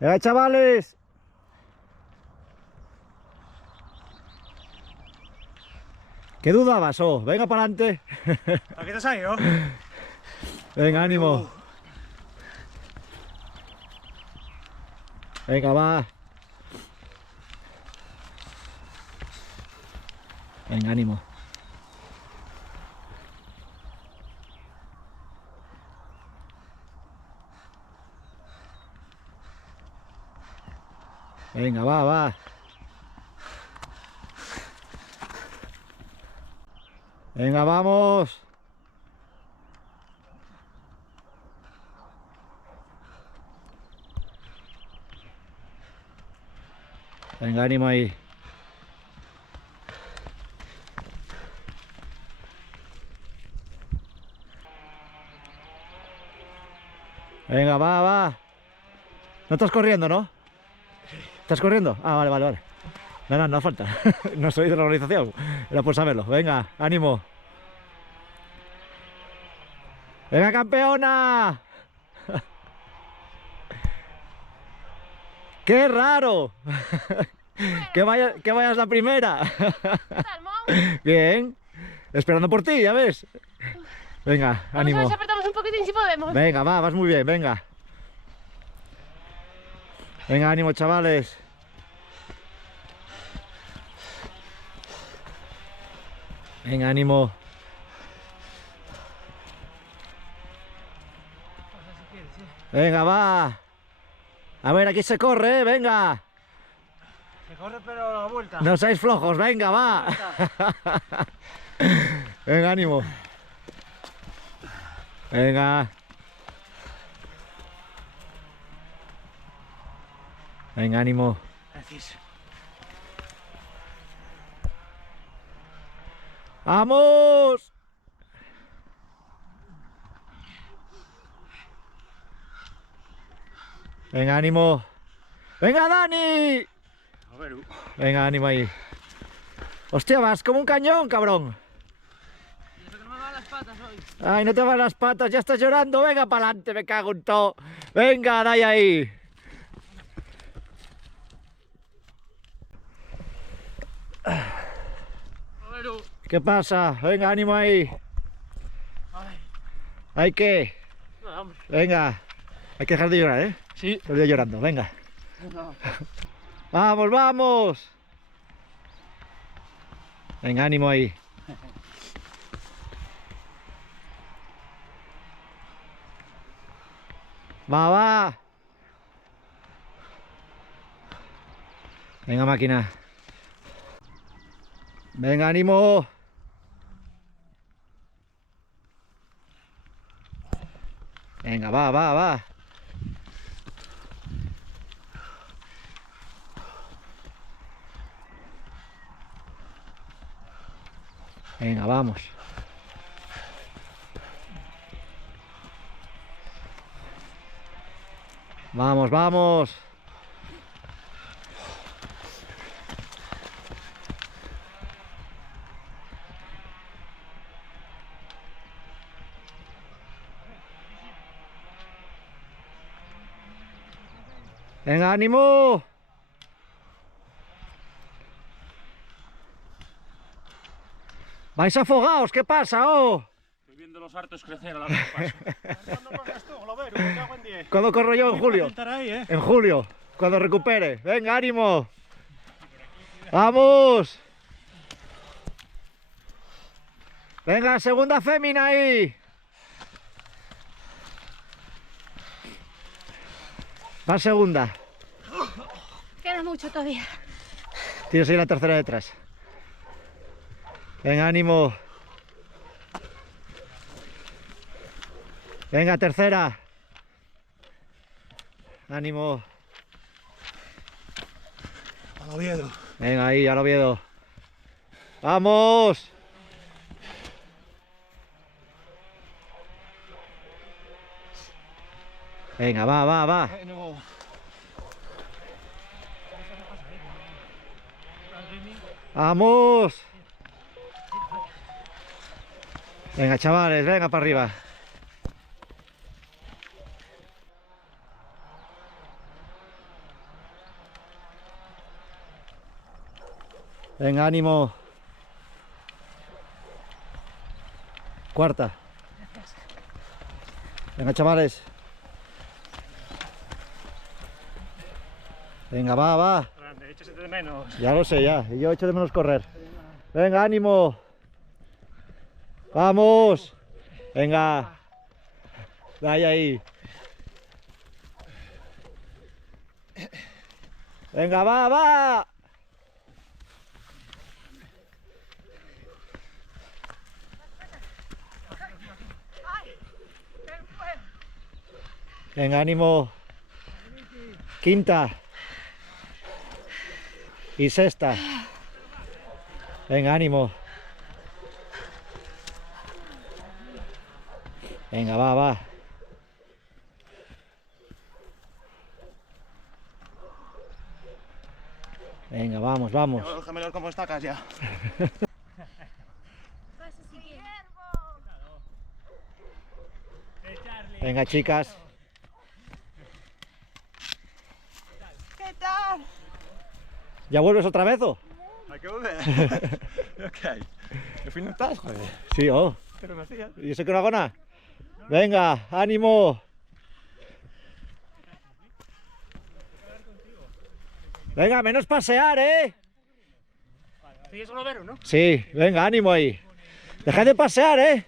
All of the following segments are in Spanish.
Venga, chavales. ¿Qué dudabas, oh? Venga para adelante. ¿A qué te has salido? Venga, ánimo. Venga, va. Venga, ánimo. Venga, va, va. Venga, vamos. Venga, ánimo ahí. Venga, va, va. No estás corriendo, ¿no? ¿Estás corriendo? Ah, vale, vale, vale. No, no, no falta. No soy de la organización. Era por saberlo. Venga, ánimo. Venga, campeona. ¡Qué raro! Que vayas la primera. Bien. Esperando por ti, ya ves. Venga, ánimo. Vamos a ver si apretamos un poquitín si podemos. Venga, va, vas muy bien, venga. Venga, ánimo, chavales. Venga, ánimo. Venga, va. A ver, aquí se corre, venga. Se corre pero a la vuelta. No seáis flojos, venga, va. Venga, ánimo. Venga. Venga, ánimo. Gracias. ¡Vamos! Venga, ánimo. ¡Venga, Dani! A ver, Venga, ánimo ahí. Hostia, vas como un cañón, cabrón. Y eso que no me van las patas hoy. Ay, no te van las patas, ya estás llorando. Venga, para adelante, me cago en todo. Venga, dai ahí. A ver, ¿Qué pasa? Venga, ánimo ahí. ay, Hay que. no, hombre. Venga. Hay que dejar de llorar, ¿eh? Sí. Todo el día llorando, venga. No. ¡Vamos, vamos! Venga, ánimo ahí. Va, va. Venga, máquina. Venga, ánimo. Venga, va, va, va. Venga, vamos. Vamos, vamos. Venga, ánimo. Vais afogados, ¿qué pasa? Oh? Estoy viendo los hartos crecer a la vez que paso. ¿Cuándo corres tú, Glovero? Me cago en 10. ¿Cuándo corro yo? En julio. Estar ahí, ¿eh? En julio, cuando recupere. Venga, ánimo. Vamos. Venga, segunda fémina ahí. Va segunda. queda mucho todavía. Tienes ahí la tercera detrás. Venga, ánimo. Venga, tercera. Ánimo. Al Oviedo. Venga, ahí, al Oviedo. ¡Vamos! Venga, va, va, va. No. ¡Vamos! Venga, chavales, venga para arriba. Venga, ánimo. Cuarta. Venga, chavales. Venga, va, va. Grande, échase de menos. Ya lo sé, ya. Y yo echo de menos correr. Venga, ánimo. Vamos. Venga. Dale ahí. Venga, va, va. Venga, ánimo. Quinta. Y sexta. Venga, ánimo. Venga, va, va. Venga, vamos, vamos. Los gemelos como estacas ya. Venga, chicas. ¿Qué tal? ¿Ya vuelves otra vez o? Hay que volver. Ok. ¿Qué fin no estás, joder? Sí, oh. Pero me hacías. ¿Y eso que no hago nada? Venga, ánimo. Venga, menos pasear, ¿eh? ¿Sigues solo ver, no? Sí, venga, ánimo ahí. Dejad de pasear, ¿eh?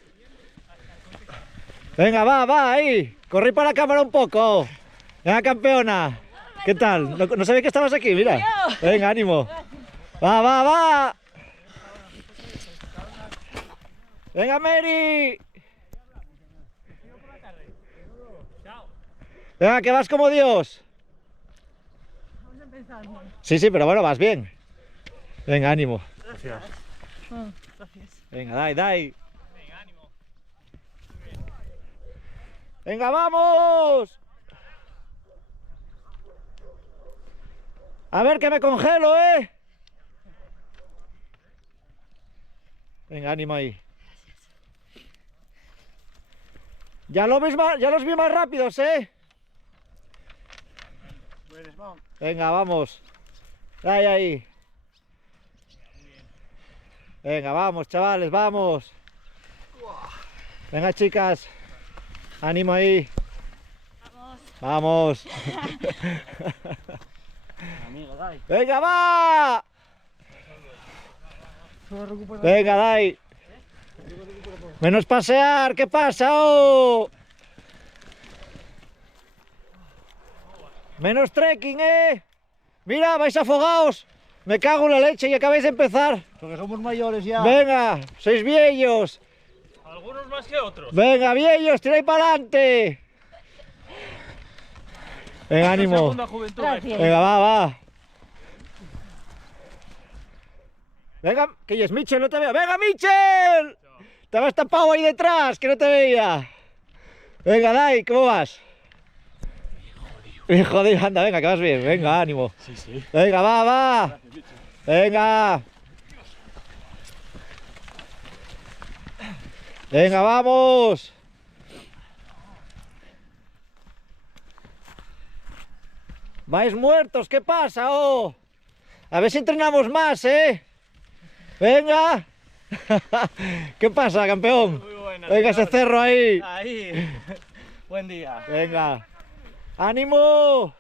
Venga, va, va, ahí. Corrí para la cámara un poco. Venga, campeona. ¿Qué tal? No sabía que estabas aquí, mira. Venga, ánimo. Va, va, va. Venga, Mary. Venga, que vas como Dios. Sí, sí, pero bueno, vas bien. Venga, ánimo. Gracias. Venga, dai, dai. Venga, vamos. A ver que me congelo, ¿eh? Venga, ánimo ahí. Ya los vi más rápidos, ¿eh? Venga, vamos. Ahí, ahí. Venga, vamos, chavales, vamos. Venga, chicas. Ánimo ahí. Vamos. Amigo, dai. Venga, va. Venga, dai. Menos pasear, ¿qué pasa? Oh? Menos trekking, ¿eh? Mira, vais afogaos. Me cago en la leche y acabáis de empezar. Porque somos mayores ya. Venga, sois viejos. Algunos más que otros. Venga, viejos, tiráis para adelante. Venga, ánimo. Segunda juventud. Venga, va, va. Venga, que es Mitchell, no te veo. ¡Venga, Mitchell! Te habías tapado ahí detrás, que no te veía. Venga, Dai, ¿cómo vas? Jodido, anda, venga, que vas bien. Venga, ánimo. Sí, sí. Venga, va, va. Venga. Venga, vamos. Vais muertos, ¿qué pasa? Oh? A ver si entrenamos más, ¿eh? Venga. ¿Qué pasa, campeón? Muy buena. Venga, ese cerro ahí. Ahí. Buen día. Venga. ¡Ánimo!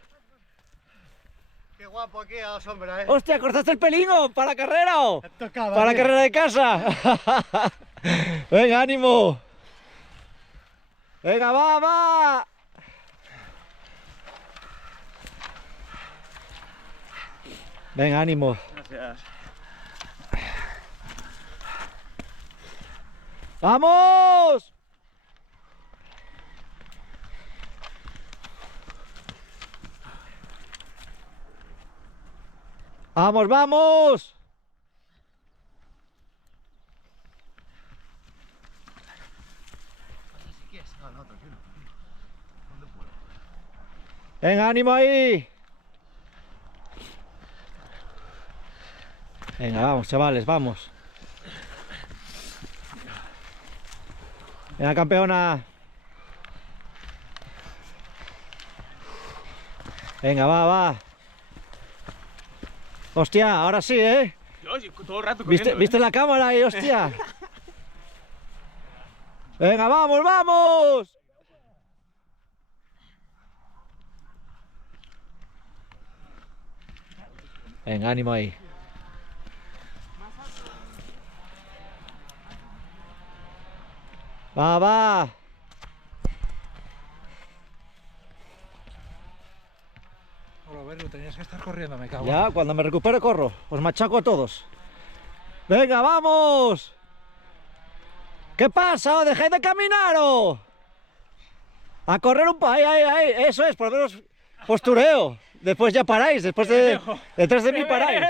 Qué guapo aquí a la sombra, ¡Hostia, cortaste el pelino para la carrera! ¿O? Tocaba, Para la tío. carrera de casa. Venga, ánimo. Venga, va, va. Venga, ánimo. Gracias. ¡Vamos! ¡Vamos, vamos! Venga, ánimo ahí. Venga, vamos, chavales, vamos. Venga, campeona. Venga, va, va. Hostia, ahora sí, ¿eh? Yo yo todo el rato ¿Viste, corriendo. ¿viste la cámara ahí, hostia? Venga, vamos, vamos. Venga, ánimo ahí. Va, va. Hola, Berlu, tenías que estar corriendo, me cago. Ya, cuando me recupere corro. Os machaco a todos. Venga, vamos. ¿Qué pasa? ¿O dejéis de caminar o? A correr un poco. Ahí, ahí, ahí. Eso es, por lo menos postureo. Después ya paráis. Detrás de mí paráis.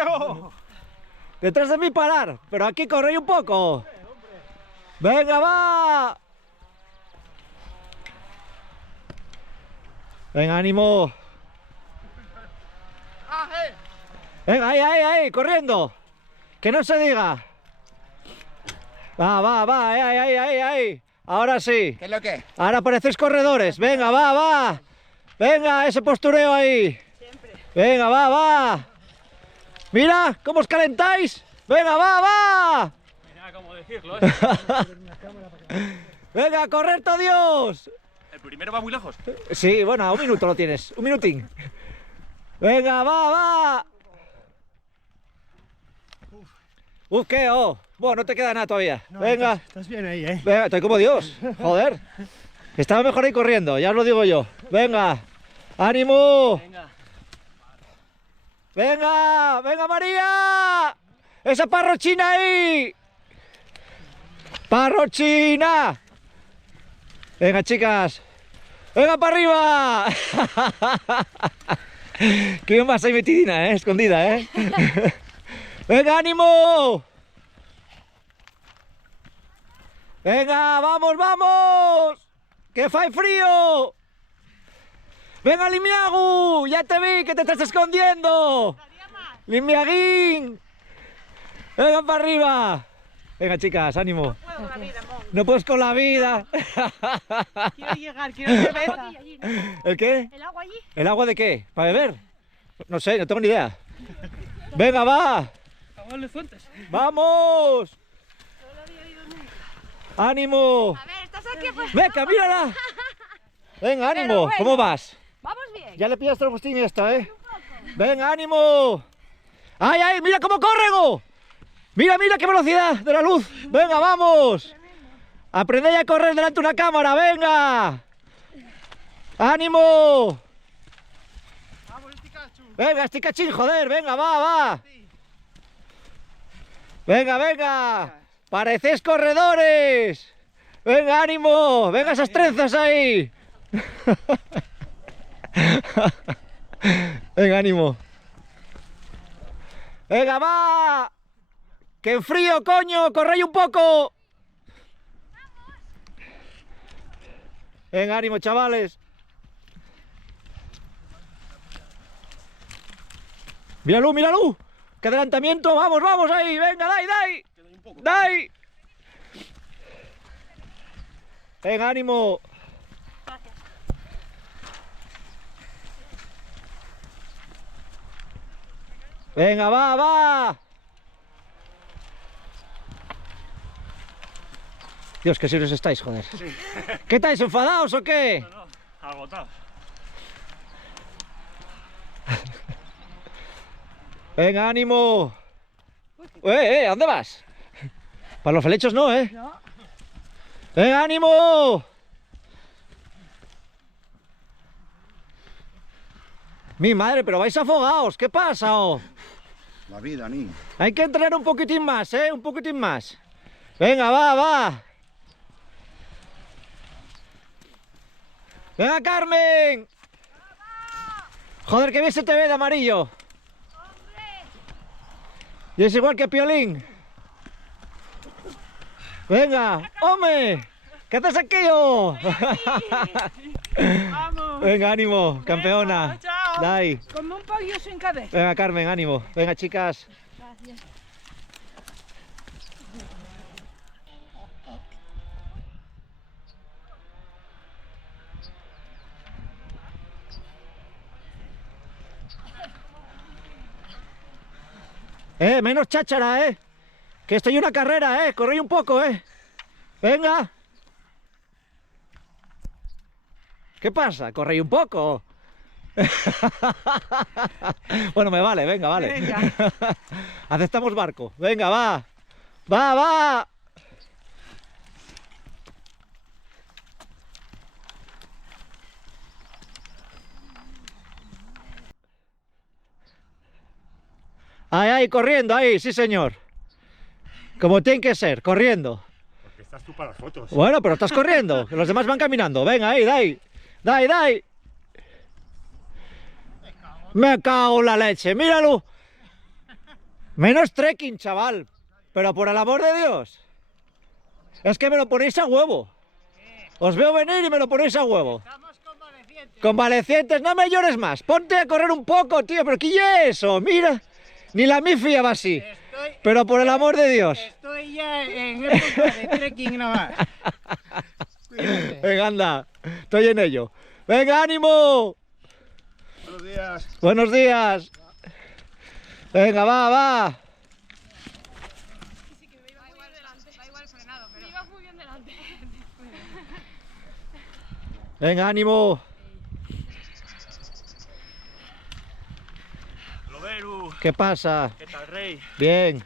Detrás de mí parar. Pero aquí corréis un poco. Venga, va. Venga, ánimo. Venga, ahí, ahí, ahí, corriendo. Que no se diga. Va, va, va, ahí, ahí, ahí, ahí. Ahora sí. ¿Qué es lo que? Ahora parecéis corredores. Venga, va, va. Venga, ese postureo ahí. Venga, va, va. Mira, ¿cómo os calentáis? Venga, va, va. Mira cómo decirlo, Venga, a correr todo Dios. El primero va muy lejos. Sí, bueno, a un minuto lo tienes. Un minutín. Venga, va, va. Uf, ¿qué? Oh. Bueno, no te queda nada todavía. No, Venga. Estás bien ahí, ¿eh? Venga, estoy como Dios. Joder. Estaba mejor ahí corriendo, ya os lo digo yo. Venga. ¡Ánimo! Venga. ¡Venga! ¡Venga, María! ¡Esa parrochina ahí! ¡Parrochina! Venga, chicas. ¡Venga, para arriba! Qué bien vas ahí metidina, escondida, ¡Venga, ánimo! ¡Venga, vamos, vamos! ¡Que fai frío! ¡Venga, Limiagu! ¡Ya te vi que te estás escondiendo! ¡Limiaguín! ¡Venga, para arriba! Venga, chicas, ánimo. Puedo con la vida, Mon. No puedes con la vida. Quiero llegar, quiero cerveza. ¿El qué? ¿El agua allí? ¿El agua de qué? ¿Para beber? No sé, no tengo ni idea. Venga, va. ¡Vamos! ¡Ánimo! A ver, estás aquí pues. ¡Venga, mírala! Venga, ánimo. Pero bueno. ¿Cómo vas? Vamos bien. Ya le pillaste el postín y esta, Venga, ánimo. ¡Ay, ay! ¡Mira cómo corre, Go! ¡Mira, mira qué velocidad de la luz! ¡Venga, vamos! Aprended a correr delante de una cámara, venga. ¡Ánimo! Venga, esticachín, joder, venga, va, va. Venga, venga. Parecéis corredores. Venga, ánimo. Venga, esas trenzas ahí. Venga, ánimo. Venga, va. ¡Qué frío, coño! ¡Corréis un poco! Venga, ánimo, chavales. Míralo, míralo. ¡Qué adelantamiento! ¡Vamos, vamos ahí! ¡Venga, dai, dai! ¡Dai! Venga, ánimo. Venga, va, va. Dios, qué serios estáis, joder. Sí. ¿Qué estáis, enfadados o qué? No, agotado. Venga, ánimo. ¿A dónde vas? Para los felechos no, No. Venga, ánimo. Mi madre, pero vais afogados. ¿Qué pasa? La vida, ni. Hay que entrenar un poquitín más, un poquitín más. Venga, va, va. Venga, Carmen. Joder, que bien se te ve de amarillo. Y es igual que Piolín. Venga, hombre. ¿Qué haces aquí, oh? Vamos. Venga, ánimo, campeona. Venga, chao. Dai. Como un pollo sin cabeza. Venga, Carmen, ánimo. Venga, chicas. Gracias. Menos cháchara, que estoy en una carrera, corre un poco, venga. ¿Qué pasa? Corre un poco. Bueno, me vale, venga, vale. Venga. Aceptamos barco, venga, va. Va, va. Ahí, ahí, corriendo, ahí, sí señor. Como tiene que ser, corriendo. Porque estás tú para las fotos. Bueno, pero estás corriendo, que los demás van caminando. Venga, ahí, dai. Dai, dai. Me cago en la leche, míralo. Menos trekking, chaval. Pero por el amor de Dios. Es que me lo ponéis a huevo. Os veo venir y me lo ponéis a huevo. Estamos convalecientes. Convalecientes, no me llores más. Ponte a correr un poco, tío. ¿Pero qué es eso? Mira. Ni la mifia va así. Pero por el amor de Dios. Estoy ya en época de trekking nomás. Venga, anda. Estoy en ello. Venga, ánimo. Buenos días. Buenos días. Venga, va, va. Venga, ánimo. Loberu, ¿Qué pasa? ¿qué tal, Rey? Bien.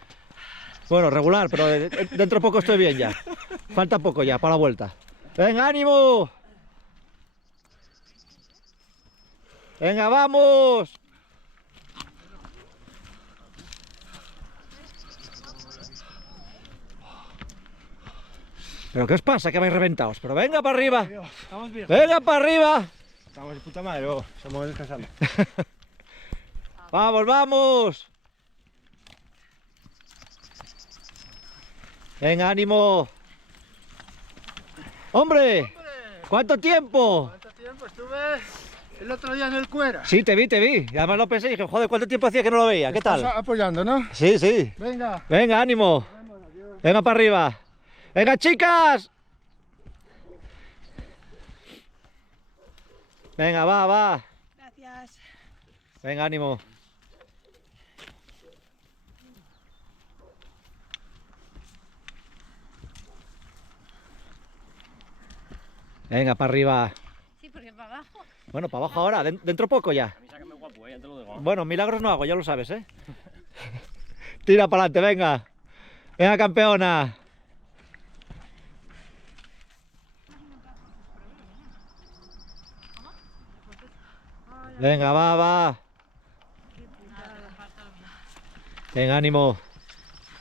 Bueno, regular, pero dentro de poco estoy bien ya. Falta poco ya para la vuelta. Venga, ánimo. Venga, vamos. ¿Pero qué os pasa? Que vais reventados. Pero venga para arriba. Estamos bien. Venga para arriba. Estamos de puta madre, luego. Estamos descansando. Vamos, vamos. Venga, ánimo. ¡Hombre! ¿Cuánto tiempo? ¿Cuánto tiempo estuve el otro día en el Cuera? Sí, te vi. Y además lo pensé y dije, joder, ¿cuánto tiempo hacía que no lo veía? ¿Qué Estás tal? apoyando, ¿no? Sí, sí. Venga. Venga, ánimo. Venga para arriba. Venga, chicas. Venga, va, va. Gracias. Venga, ánimo. Venga, para arriba. Sí, porque para abajo. Bueno, para abajo ahora, dentro poco ya. A mí sácame guapo, ya te lo digo. Bueno, milagros no hago, ya lo sabes, ¿eh? Tira para adelante, venga. Venga, campeona. Venga, va, va. Venga, ánimo.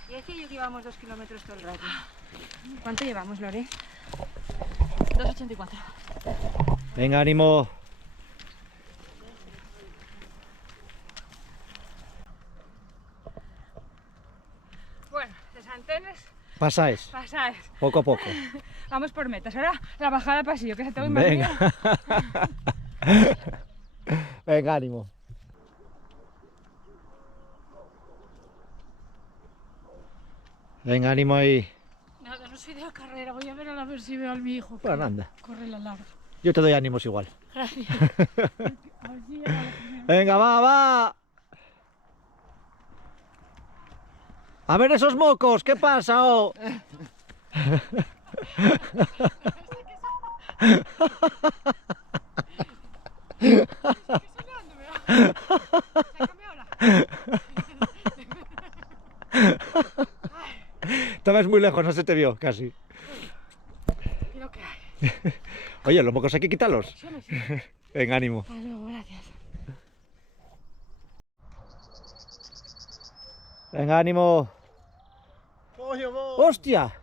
Y decía yo que íbamos 2 kilómetros todo el rato. ¿Cuánto llevamos, Lore? 2,84. Venga, ánimo. Bueno, de Santenes, Pasáis, pasáis. poco a poco. Vamos por metas. Ahora la bajada a pasillo, que se tengo más Venga. miedo. Venga, ánimo. Venga, ánimo ahí. Nada, no soy de la carrera. Voy a ver a ver si veo a mi hijo. Bueno, anda. Corre la larga. Yo te doy ánimos igual. Gracias. Venga, va, va. A ver esos mocos, ¿qué pasa? Oh? Estabas muy lejos, no se te vio, casi. Lo que hay. Oye, los mocos hay que quitarlos. Venga, ánimo. Hasta luego, gracias. Venga, ánimo. Coño, vos. ¡Hostia!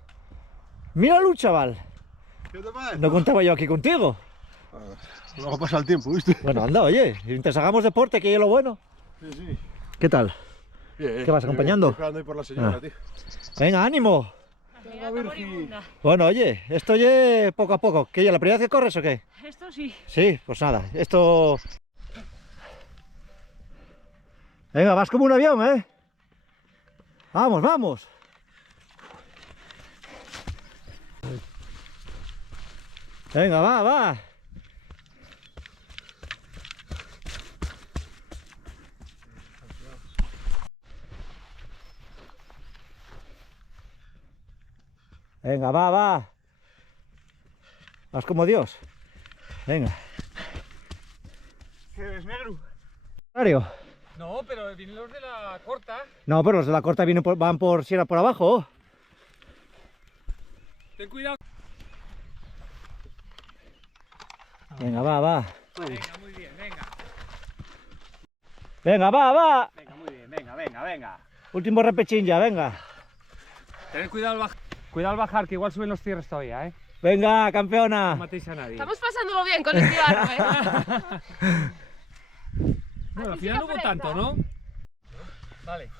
Míralo, chaval. ¿Qué te pasa? No contaba yo aquí contigo. Luego pasa el tiempo, ¿viste? Bueno, anda, oye, mientras hagamos deporte, que es lo bueno. Sí, sí. ¿Qué tal? Bien, ¿Qué vas acompañando? Estoy esperando ahí por la señora, Ah. tío. Venga, ánimo. Venga, Virgi. Bueno, oye, esto ya poco a poco. ¿Qué ya, la primera vez que corres o qué? Esto sí. Sí, pues nada, esto... Venga, vas como un avión, ¿eh? Vamos, vamos. Venga, va, va. Venga, va, va. Vas como Dios. Venga. ¿Qué ves, negro? Mario. No, pero vienen los de la corta. No, pero los de la corta vienen van por Sierra por abajo. Ten cuidado. Venga, va, va. Venga, muy bien, venga. Venga, va, va. Venga, muy bien, venga. Último repechín ya, venga. Tened cuidado al bajar. Cuidado al bajar, que igual suben los cierres todavía, ¿eh? Venga, campeona. No matéis a nadie. Estamos pasándolo bien con este barro, ¿eh? Bueno, al final no hubo tanto, ¿no? Vale.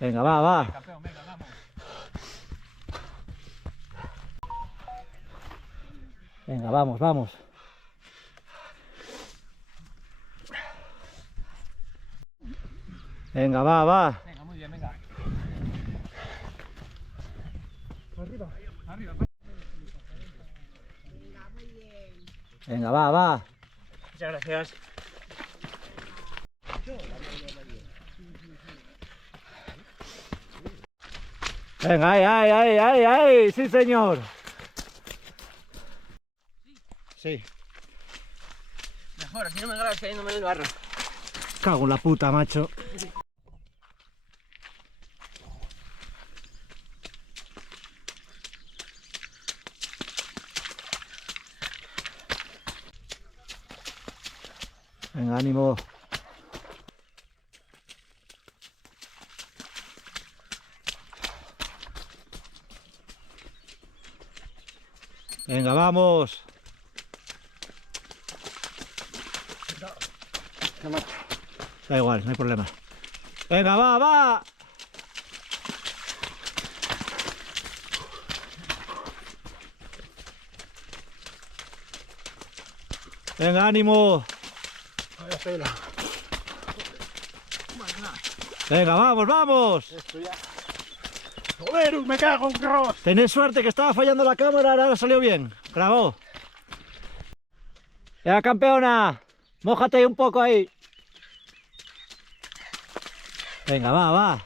Venga, va, va. Campeón, venga, vamos. Venga, vamos, vamos. Venga, va, va. Venga, muy bien, venga. Arriba. Venga, va, va. Muchas gracias. Venga, ay, sí señor. Sí. Mejor, así no me grabas cayéndome en el barro. Cago en la puta, macho. Venga, ánimo. Venga, vamos. Da igual, no hay problema. Venga, va, va. Venga, ánimo. Venga, vamos, vamos. Joder, me cago en cross. Tenés suerte que estaba fallando la cámara, ahora salió bien. Grabó. Ya, campeona. Mójate ahí un poco ahí. Venga, va, va.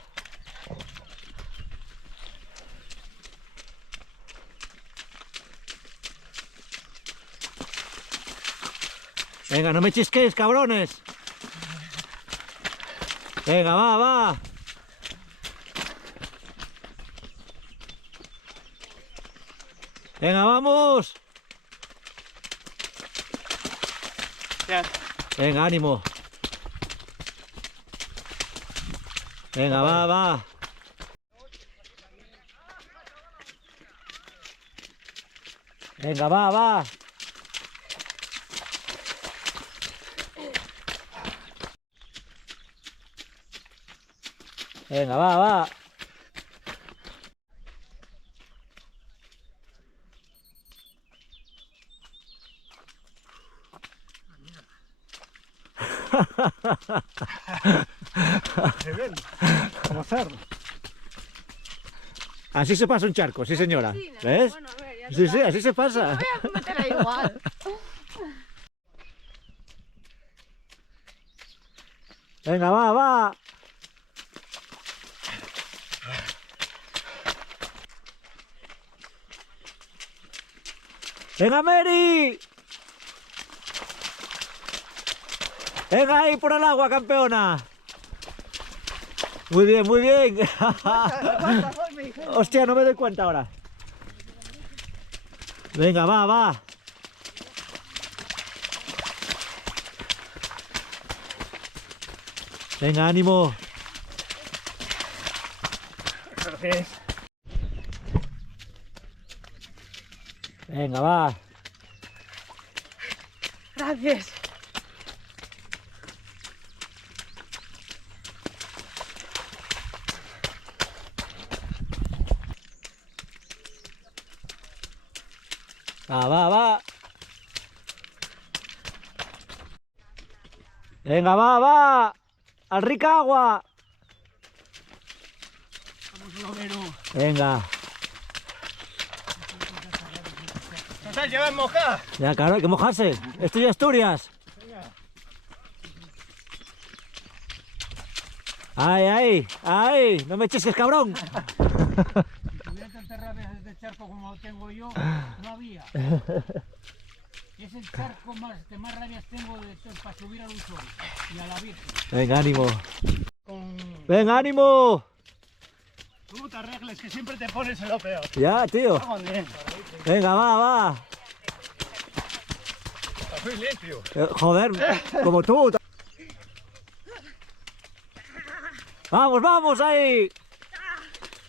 Venga, no me chisquéis, cabrones. Venga, va, va. Venga, vamos. Venga, ánimo. Venga, va, va. Venga, va, va. Venga, va, va. Como cerdo. Así se pasa un charco, sí señora. Sí, no, ¿Ves? bueno, a ver, ya Sí, total. sí, así se pasa. Voy a meter ahí igual. Venga, va, va. Venga, Mary. Venga ahí por el agua, campeona. Muy bien, muy bien. Hostia, no me doy cuenta ahora. Venga, va, va. Venga, ánimo. Venga, va. Gracias. Va, va, va. Venga, va, va. Al Ricagua. Venga. Total, llevan mojada. Ya, claro, hay que mojarse. Estoy en Asturias. Ay, ay, ay. No me eches, cabrón. Si hubiera tanta rabia desde charco como tengo yo, no había. Es el charco más que más rabias tengo de para subir al Usón y a la Virgen. Venga, ánimo. Venga, ánimo. ¿Cómo te arregles? Que siempre te pones en lo peor. Ya, tío. Venga, va. Está muy limpio. Joder, como tú. Vamos, ahí.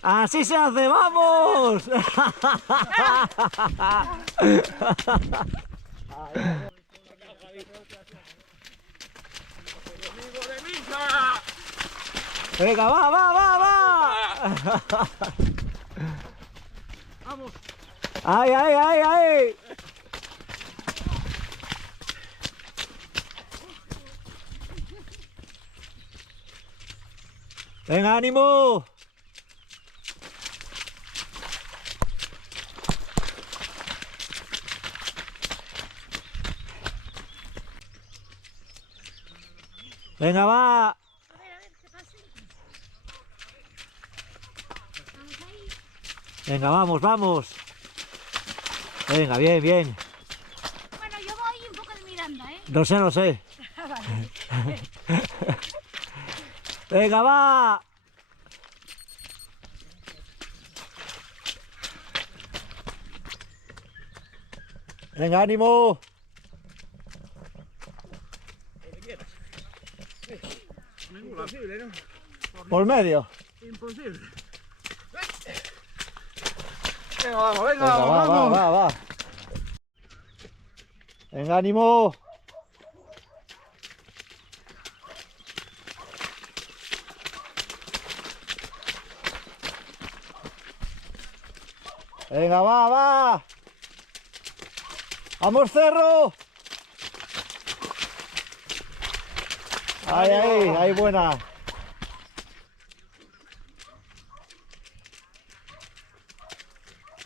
Así se hace, vamos. Venga, va. Vamos. Ahí. Venga, ánimo. Venga, va. Venga, vamos. Venga, bien. Bueno, yo voy un poco de Miranda, ¿eh? No sé. Venga, va. Venga, ánimo. Por medio. Venga, vamos, Va. Venga, ánimo. Venga, va. Vamos, Cerro. Ahí, buena.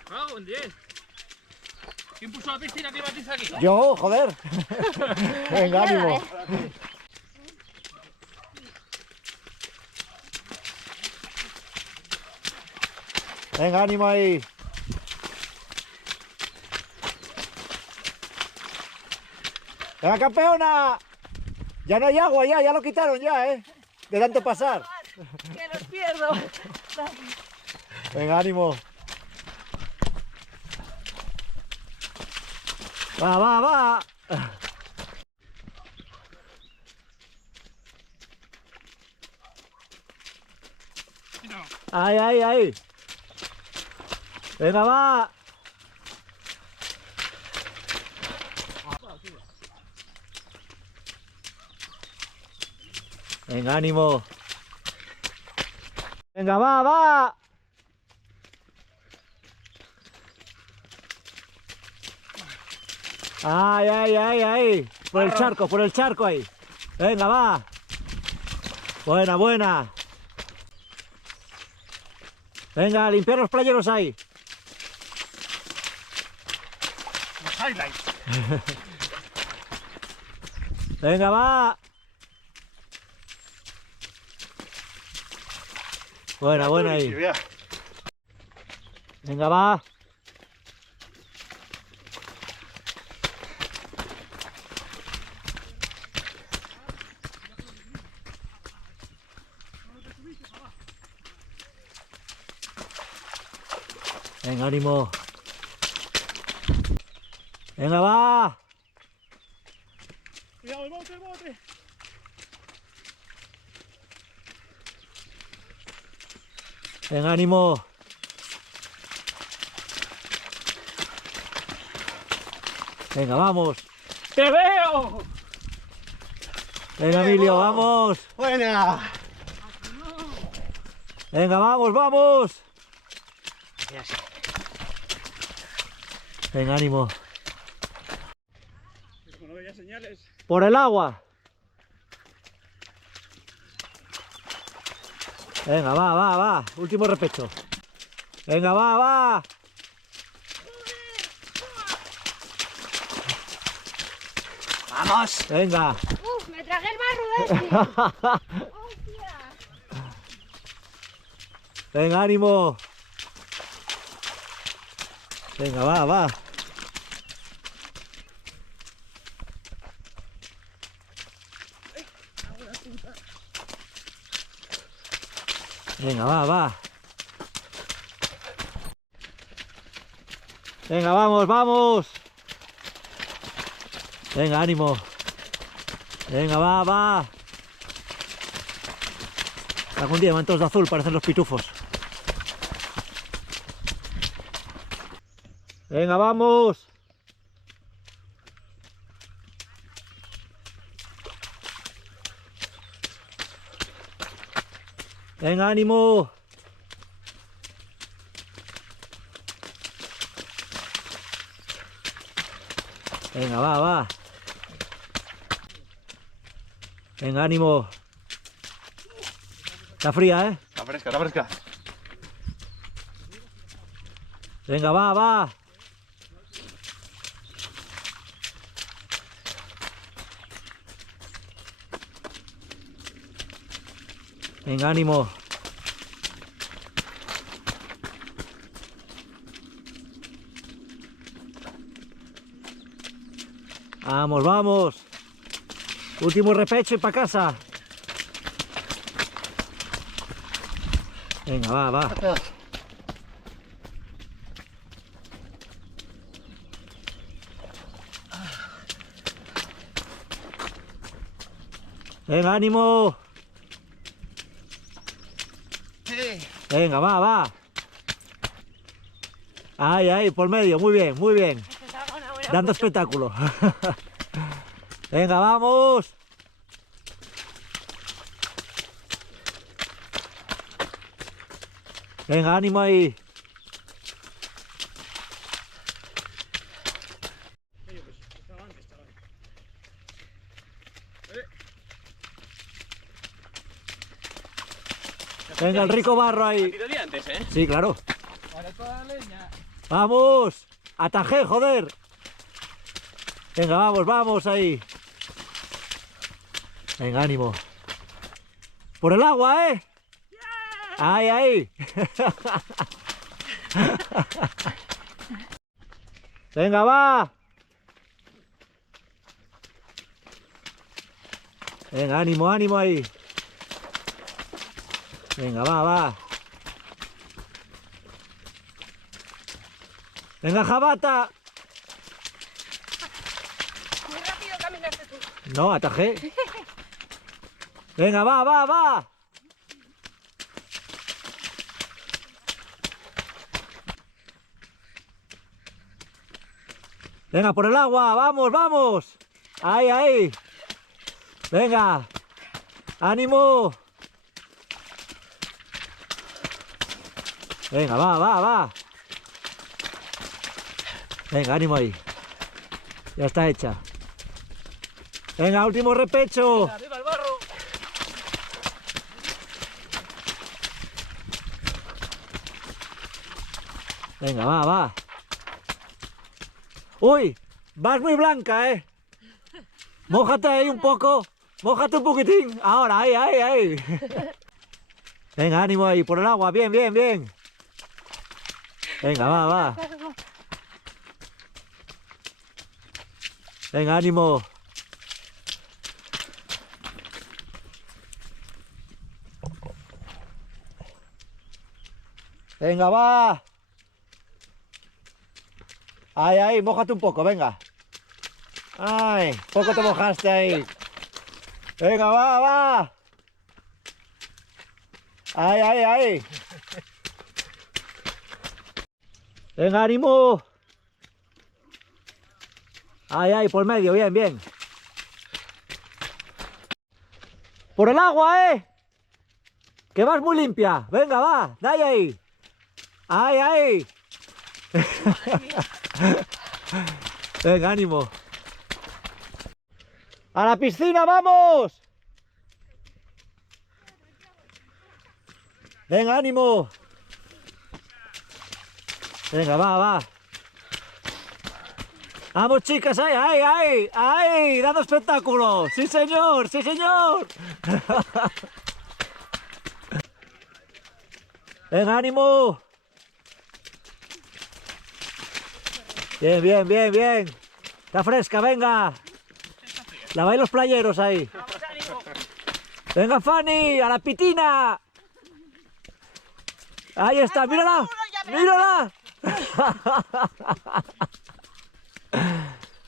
Bravo, en 10. ¿Quién puso la piscina que batiza aquí? Yo, joder. Venga, ánimo. Venga, ánimo ahí. Venga, campeona. Ya no hay agua, ya lo quitaron ya, de tanto pasar. Que los pierdo. Venga, ánimo. Va. Ahí. Venga, va. Venga, ánimo. Venga, va. Ahí. Por el charco ahí. Venga, va. Buena. Venga, a limpiar los playeros ahí. Los highlights. Venga, va. Buena ahí. Venga, va. Venga, ánimo. Venga, va. Cuidado, el bote. Venga, ánimo. Venga, vamos. ¡Te veo! Venga, Emilio, vamos. Buena. Venga, vamos. Venga, ánimo. No veía señales. Por el agua. Venga, va. Último repecho. Venga, va. Vamos. Venga. Uf, me tragué el barro este. Hostia. Venga, ánimo. Venga, va, va. Venga, va, va. Venga, vamos, vamos. Venga, ánimo. Venga, va, va. Algún día mantos de azul, parecen los pitufos. Venga, vamos. Venga, ánimo. Venga, va, va. Venga, ánimo. Está fría, ¿eh? Está fresca, está fresca. Venga, va, va. Venga, ánimo. Vamos, vamos. Último repecho y para casa. Venga, va, va. Venga, ánimo. Venga, va, va. Ahí, ahí, por medio, muy bien, muy bien. Dando espectáculo. Venga, vamos. Venga, ánimo ahí. Venga, el rico barro ahí. Tiro de antes, ¿eh? Sí, claro. Para toda la leña. Vamos. Atajé, joder. Venga, vamos, vamos ahí. Venga, ánimo. Por el agua, ¿eh? Ahí, ahí. Venga, va. Venga, ánimo, ánimo ahí. Venga, va, va. Venga, Jabata. Muy rápido caminaste tú. No, atajé. Venga, va, va, va. Venga, por el agua, vamos, vamos. Ahí, ahí. Venga. Ánimo. Venga, va, va, va. Venga, ánimo ahí. Ya está hecha. Venga, último repecho. ¡Arriba el barro! Venga, va, va. Uy, vas muy blanca, ¿eh? Mójate ahí un poco. Mójate un poquitín. Ahora, ahí, ahí, ahí. Venga, ánimo ahí, por el agua. Bien, bien, bien. Venga, va, va. Venga, ánimo. Venga, va. Ahí, ahí, mójate un poco, venga. Ay, poco te mojaste ahí. Venga, va, va. Ahí, ahí, ahí. Venga, ánimo. Ahí, ahí, por medio, bien, bien. Por el agua, ¿eh? Que vas muy limpia. Venga, va, dale ahí. Ahí, ahí. Venga, ánimo. ¡A la piscina, vamos! Venga, ánimo. Venga, va, va. Vamos, chicas, ahí, ahí, ahí, ahí, dando espectáculo. Sí, señor, sí, señor. Venga, ánimo. Bien, bien, bien, bien. Está fresca, venga. Laváis los playeros ahí. Venga, Fanny, a la pitina. Ahí está, mírala. Mírala.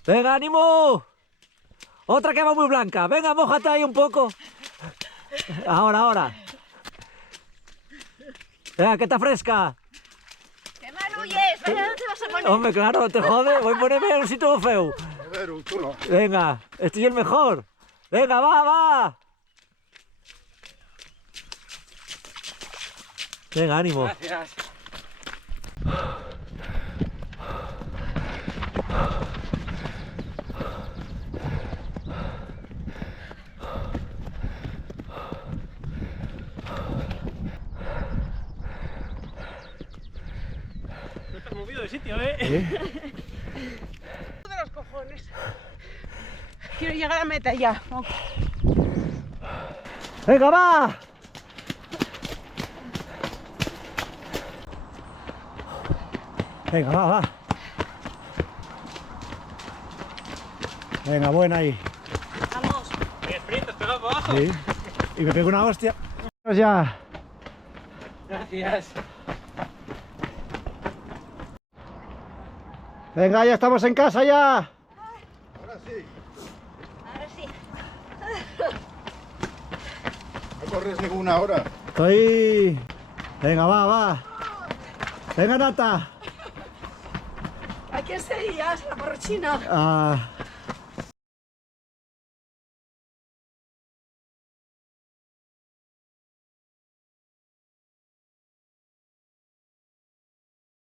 Venga, ánimo. Otra que va muy blanca. Venga, mójate ahí un poco. Ahora, ahora. Venga, que está fresca. ¡Qué marulles! Venga, ¿dónde te vas a poner? Hombre, claro, te jode. Voy a ponerme en un sitio feo. Pero tú no. Venga, estoy el mejor. Venga, va, va. Venga, ánimo. Gracias. No te has movido de sitio, ¿eh? De los cojones. Quiero llegar a meta ya. Vamos. Venga, va. Venga, va, va. Venga, buena ahí. Vamos. Sprint, has pegado para abajo. Sí. Y me pego una hostia. Ya. Gracias. Venga, ya estamos en casa ya. Ahora sí. Ahora sí. No corres ninguna hora. Estoy... Venga, va, va. Venga, Nata. ¿A quién serías? La porrochina. Ah,